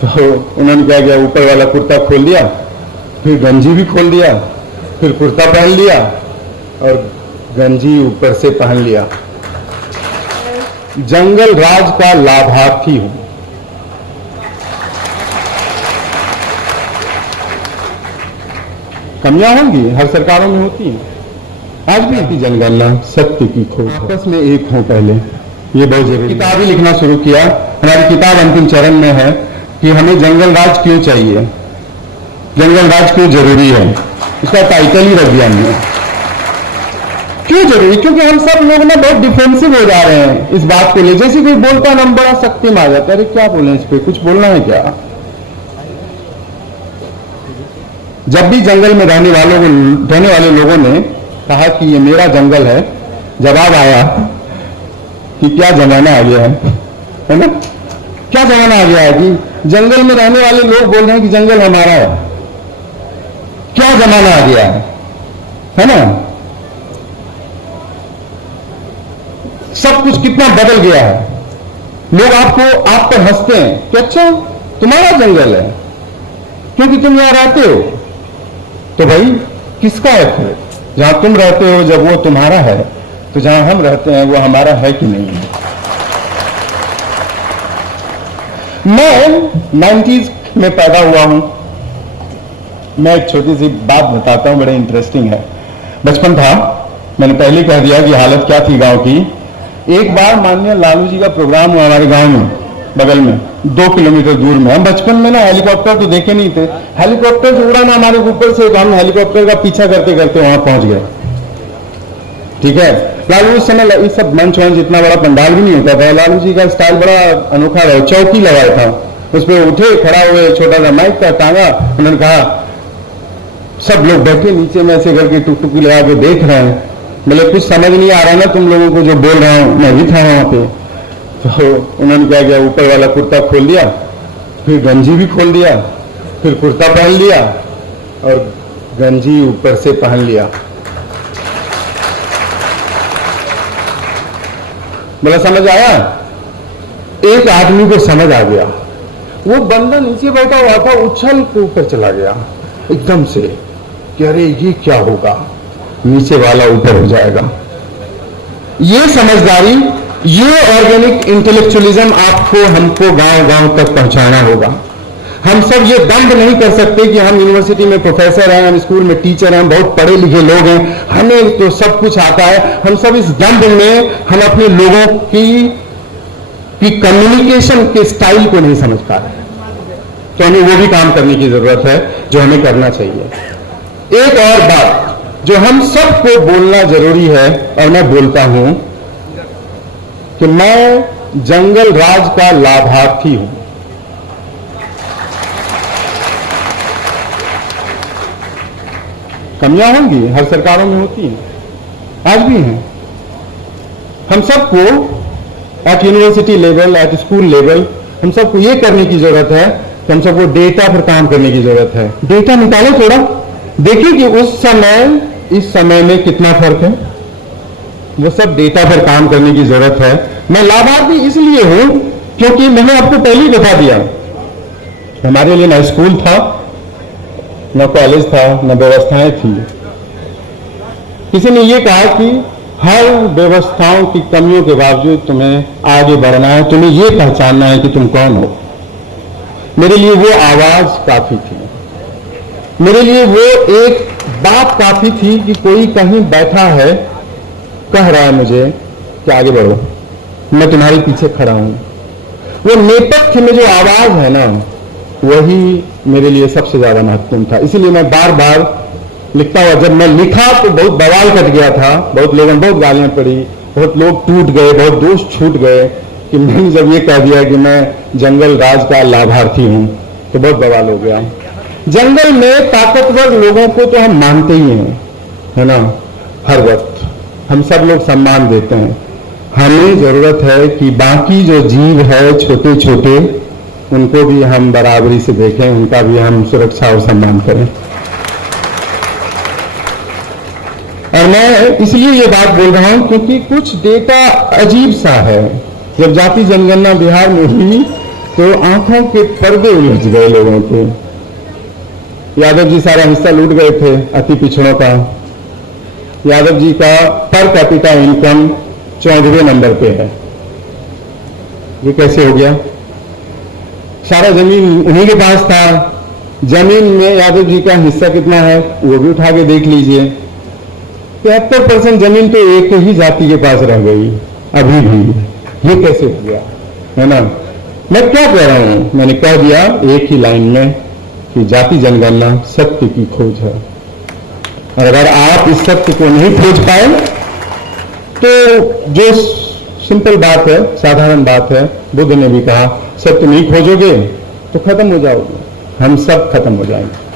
तो उन्होंने क्या किया, ऊपर वाला कुर्ता खोल दिया, फिर गंजी भी खोल दिया, फिर कुर्ता पहन लिया और गंजी ऊपर से पहन लिया। जंगल राज का लाभार्थी हूं। कमियां होंगी, हर सरकारों में होती हैं, आज भी की जनगणना सत्य की खोज। आपस में एक हो पहले, ये बहुत जरूरी। किताब ही लिखना शुरू किया, हमारी किताब अंतिम चरण में है कि हमें जंगल राज क्यों चाहिए, जंगल राज क्यों जरूरी है, इसका टाइटल ही रख दिया हमने। क्यों जरूरी? क्योंकि हम सब लोग ना बहुत डिफेंसिव हो जा रहे हैं इस बात को ले। जैसे कोई बोलता है ना, हम बड़ा सख्ती में आ जाता है, अरे क्या बोले इस पे, कुछ बोलना है क्या? जब भी जंगल में रहने वाले लोगों ने कहा कि ये मेरा जंगल है, जवाब आया कि क्या जमाना आ गया है ना? क्या जमाना आ गया है कि जंगल में रहने वाले लोग बोल रहे हैं कि जंगल हमारा है। क्या जमाना आ गया है ना? सब कुछ कितना बदल गया है। लोग आप पर हंसते हैं कि अच्छा तुम्हारा जंगल है क्योंकि तुम यहां रहते हो। तो भाई किसका है फिर? जहां तुम रहते हो जब वो तुम्हारा है, तो जहां हम रहते हैं वो हमारा है कि नहीं है? मैं 90s में पैदा हुआ हूं। मैं एक छोटी सी बात बताता हूं, बड़े इंटरेस्टिंग है। बचपन था, मैंने पहले कह दिया कि हालत क्या थी गांव की। एक बार माननीय लालू जी का प्रोग्राम हुआ हमारे गांव में, बगल में 2 किलोमीटर दूर में। हम बचपन में ना हेलीकॉप्टर तो देखे नहीं थे, हेलीकॉप्टर से उड़ा ना हमारे ऊपर से, हम हेलीकॉप्टर का पीछा करते करते वहां पहुंच गए। ठीक है, लालू उस समय इस सब मंच वंच इतना बड़ा पंडाल भी नहीं होता था। लालू जी का स्टाइल बड़ा अनोखा रहा, चौकी लगाया था, उस पर उठे, खड़ा हुए, छोटा सा माइक था टांगा, उन्होंने कहा, सब लोग बैठे नीचे में ऐसे करके टुकटुकी लगा के देख रहे हैं। मतलब कुछ समझ नहीं आ रहा ना तुम लोगों को जो बोल रहा हूं, मैं भी था वहां पे। तो उन्होंने क्या किया, ऊपर वाला कुर्ता खोल दिया, फिर गंजी भी खोल दिया, फिर कुर्ता पहन लिया और गंजी ऊपर से पहन लिया। बोला समझ आया? एक आदमी को समझ आ गया। वो बंदा नीचे बैठा हुआ था, उछल के ऊपर चला गया एकदम से कि अरे ये क्या होगा, नीचे वाला ऊपर हो जाएगा। ये समझदारी, ये ऑर्गेनिक इंटेलेक्चुअलिज्म आपको हमको गांव गांव तक पहुंचाना होगा। हम सब ये दंड नहीं कर सकते कि हम यूनिवर्सिटी में प्रोफेसर हैं, हम स्कूल में टीचर हैं, हम बहुत पढ़े लिखे लोग हैं, हमें तो सब कुछ आता है। हम सब इस दंड में हम अपने लोगों की कम्युनिकेशन के स्टाइल को नहीं समझ पा रहे हैं। तो हमें वो भी काम करने की जरूरत है जो हमें करना चाहिए। एक और बात जो हम सबको बोलना जरूरी है, और मैं बोलता हूं कि मैं जंगल राज का लाभार्थी हूं। कमियां होंगी, हर सरकारों में होती हैं, आज भी हैं। हम सबको at university level, at school level, हम सबको ये करने की जरूरत है कि हम सबको डेटा पर काम करने की जरूरत है। डेटा निकालो थोड़ा, देखिए कि उस समय इस समय में कितना फर्क है। वो सब डेटा पर काम करने की जरूरत है। मैं लाभार्थी इसलिए हूं क्योंकि मैंने आपको पहले ही बता दिया, हमारे लिए ना स्कूल था, न कॉलेज था, न व्यवस्थाएं थी। किसी ने यह कहा कि हर व्यवस्थाओं की कमियों के बावजूद तुम्हें आगे बढ़ना है, तुम्हें यह पहचानना है कि तुम कौन हो। मेरे लिए वो आवाज काफी थी, मेरे लिए वो एक बात काफी थी कि कोई कहीं बैठा है, कह रहा है मुझे कि आगे बढ़ो, मैं तुम्हारे पीछे खड़ा हूं। वो नेपथ्य में जो आवाज है ना, वही मेरे लिए सबसे ज्यादा महत्वपूर्ण था। इसलिए मैं बार बार लिखता हुआ, जब मैं लिखा तो बहुत बवाल कट गया था, बहुत लोगों ने बहुत गालियां पड़ी, बहुत लोग टूट गए, बहुत दोस्त छूट गए कि मैंने जब ये कह दिया कि मैं जंगल राज का लाभार्थी हूं, तो बहुत बवाल हो गया। जंगल में ताकतवर लोगों को तो हम मानते ही हैं, है ना, हर वक्त हम सब लोग सम्मान देते हैं। हमें जरूरत है कि बाकी जो जीव है छोटे छोटे, उनको भी हम बराबरी से देखें, उनका भी हम सुरक्षा और सम्मान करें। और मैं इसलिए ये बात बोल रहा हूं क्योंकि कुछ डेटा अजीब सा है। जब जाति जनगणना बिहार में हुई तो आंखों के पर्दे उलझ गए लोगों के। यादव जी सारा हिस्सा लूट गए थे अति पिछड़ों का। यादव जी का पर कैपिटा इनकम 14वें नंबर पे है। ये कैसे हो गया? सारा जमीन उन्हीं के पास था। जमीन में यादव जी का हिस्सा कितना है वो भी उठा के देख लीजिए। 73% जमीन तो एक ही जाति के पास रह गई अभी भी। ये कैसे हो गया, है ना? मैं क्या कह रहा हूं? मैंने कह दिया एक ही लाइन में कि जाति जनगणना सत्य की खोज है। और अगर आप इस सत्य को नहीं खोज पाए तो जो सिंपल बात है, साधारण बात है, बुद्ध ने भी कहा सत्य नहीं खोजोगे तो खत्म हो जाओगे, हम सब खत्म हो जाएंगे।